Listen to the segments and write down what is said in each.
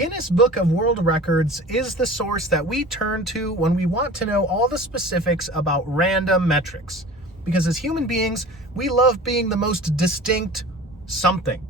Guinness Book of World Records is the source that we turn to when we want to know all the specifics about random metrics. Because as human beings, we love being the most distinct something.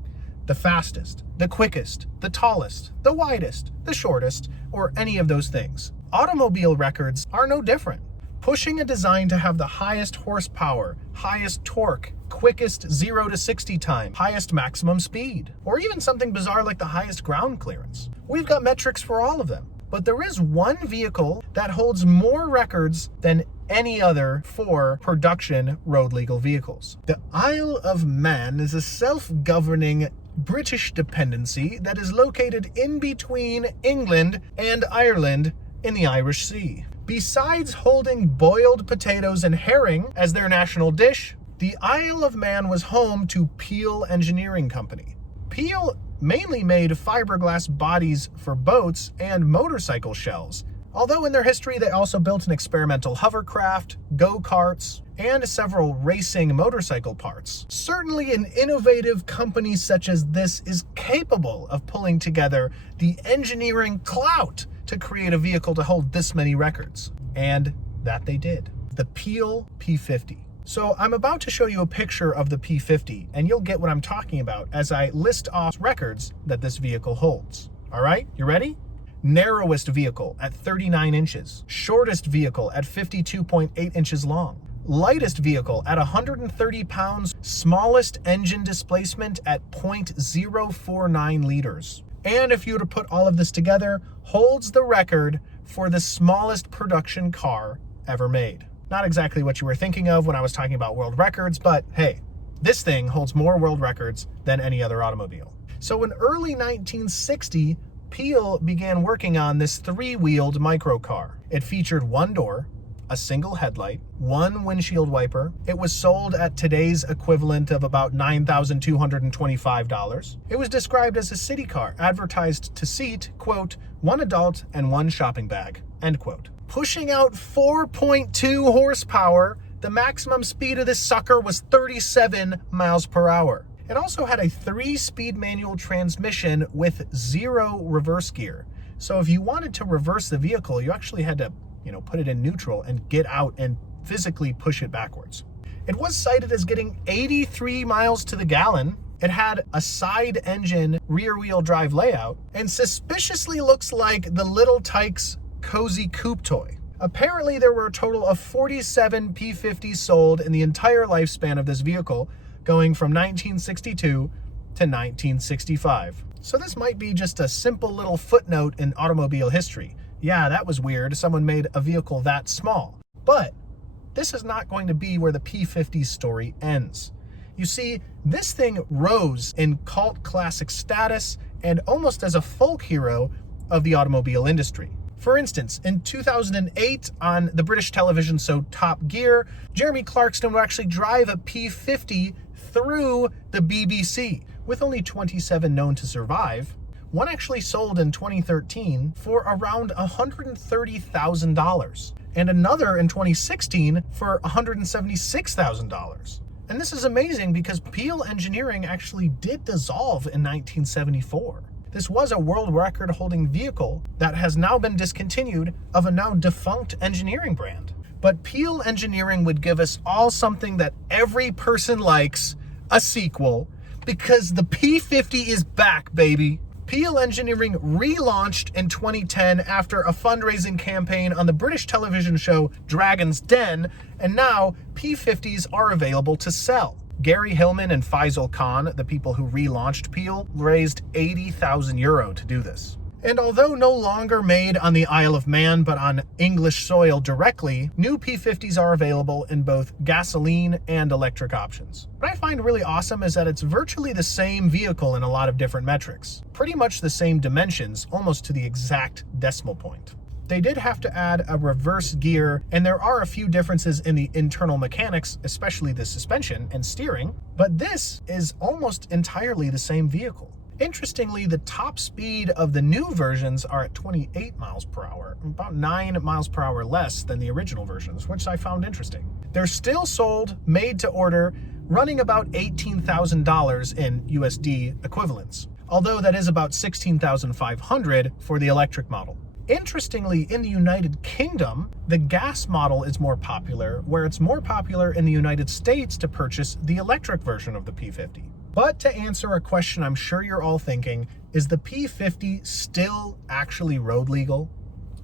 The fastest, the quickest, the tallest, the widest, the shortest, or any of those things. Automobile records are no different. Pushing a design to have the highest horsepower, highest torque, quickest 0 to 60 time, highest maximum speed, or even something bizarre like the highest ground clearance. We've got metrics for all of them. But there is one vehicle that holds more records than any other for production road legal vehicles. The Isle of Man is a self-governing British dependency that is located in between England and Ireland in the Irish Sea. Besides holding boiled potatoes and herring as their national dish, the Isle of Man was home to Peel Engineering Company. Peel mainly made fiberglass bodies for boats and motorcycle shells, although in their history they also built an experimental hovercraft, go-karts, and several racing motorcycle parts. Certainly an innovative company such as this is capable of pulling together the engineering clout to create a vehicle to hold this many records. And that they did. The Peel P50. So I'm about to show you a picture of the P50, and you'll get what I'm talking about as I list off records that this vehicle holds. All right, you ready? Narrowest vehicle at 39 inches. Shortest vehicle at 52.8 inches long. Lightest vehicle at 130 pounds. Smallest engine displacement at 0.049 liters. And if you were to put all of this together, holds the record for the smallest production car ever made. Not exactly what you were thinking of when I was talking about world records, but hey, this thing holds more world records than any other automobile. So in early 1960, Peel began working on this three-wheeled microcar. It featured one door, a single headlight, one windshield wiper. It was sold at today's equivalent of about $9,225. It was described as a city car, advertised to seat, quote, one adult and one shopping bag, end quote. Pushing out 4.2 horsepower, the maximum speed of this sucker was 37 miles per hour. It also had a 3-speed manual transmission with 0 reverse gear. So if you wanted to reverse the vehicle, you actually had to, put it in neutral and get out and physically push it backwards. It was cited as getting 83 miles to the gallon. It had a side engine rear-wheel drive layout and suspiciously looks like the Little Tikes Cozy Coupe toy. Apparently there were a total of 47 P50s sold in the entire lifespan of this vehicle, going from 1962 to 1965. So this might be just a simple little footnote in automobile history. Yeah, that was weird. Someone made a vehicle that small. But this is not going to be where the P50 story ends. You see, this thing rose in cult classic status and almost as a folk hero of the automobile industry. For instance, in 2008 on the British television show Top Gear, Jeremy Clarkson would actually drive a P50 through the BBC. With only 27 known to survive, one actually sold in 2013 for around $130,000, and another in 2016 for $176,000. And this is amazing because Peel Engineering actually did dissolve in 1974. This was a world record holding vehicle that has now been discontinued of a now defunct engineering brand. But Peel Engineering would give us all something that every person likes, a sequel, because the P50 is back, baby. Peel Engineering relaunched in 2010 after a fundraising campaign on the British television show Dragon's Den, and now P50s are available to sell. Gary Hillman and Faisal Khan, the people who relaunched Peel, raised €80,000 to do this. And although no longer made on the Isle of Man but on English soil directly, new P50s are available in both gasoline and electric options. What I find really awesome is that it's virtually the same vehicle in a lot of different metrics. Pretty much the same dimensions, almost to the exact decimal point. They did have to add a reverse gear, and there are a few differences in the internal mechanics, especially the suspension and steering, but this is almost entirely the same vehicle. Interestingly, the top speed of the new versions are at 28 miles per hour, about 9 miles per hour less than the original versions, which I found interesting. They're still sold, made to order, running about $18,000 in USD equivalents. although that is about $16,500 for the electric model. Interestingly, in the United Kingdom, the gas model is more popular, where it's more popular in the United States to purchase the electric version of the P50. But to answer a question I'm sure you're all thinking, is the P50 still actually road legal?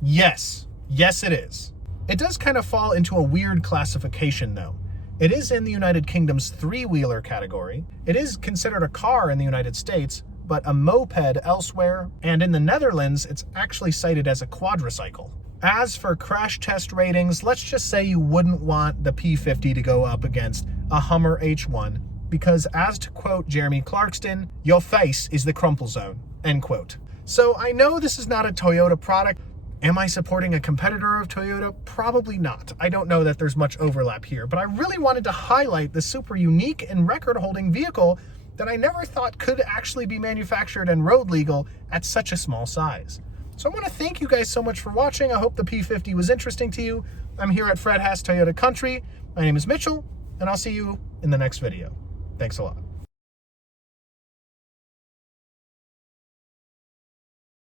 Yes. Yes, it is. It does kind of fall into a weird classification, though. It is in the United Kingdom's three-wheeler category. It is considered a car in the United States, but a moped elsewhere, and in the Netherlands, it's actually cited as a quadricycle. As for crash test ratings, let's just say you wouldn't want the P50 to go up against a Hummer H1, because as to quote Jeremy Clarkston, your face is the crumple zone, end quote. So I know this is not a Toyota product. Am I supporting a competitor of Toyota? Probably not. I don't know that there's much overlap here, but I really wanted to highlight the super unique and record-holding vehicle that I never thought could actually be manufactured and road legal at such a small size. So I want to thank you guys so much for watching. I hope the P50 was interesting to you. I'm here at Fred Haas Toyota Country. My name is Mitchell, and I'll see you in the next video. Thanks a lot.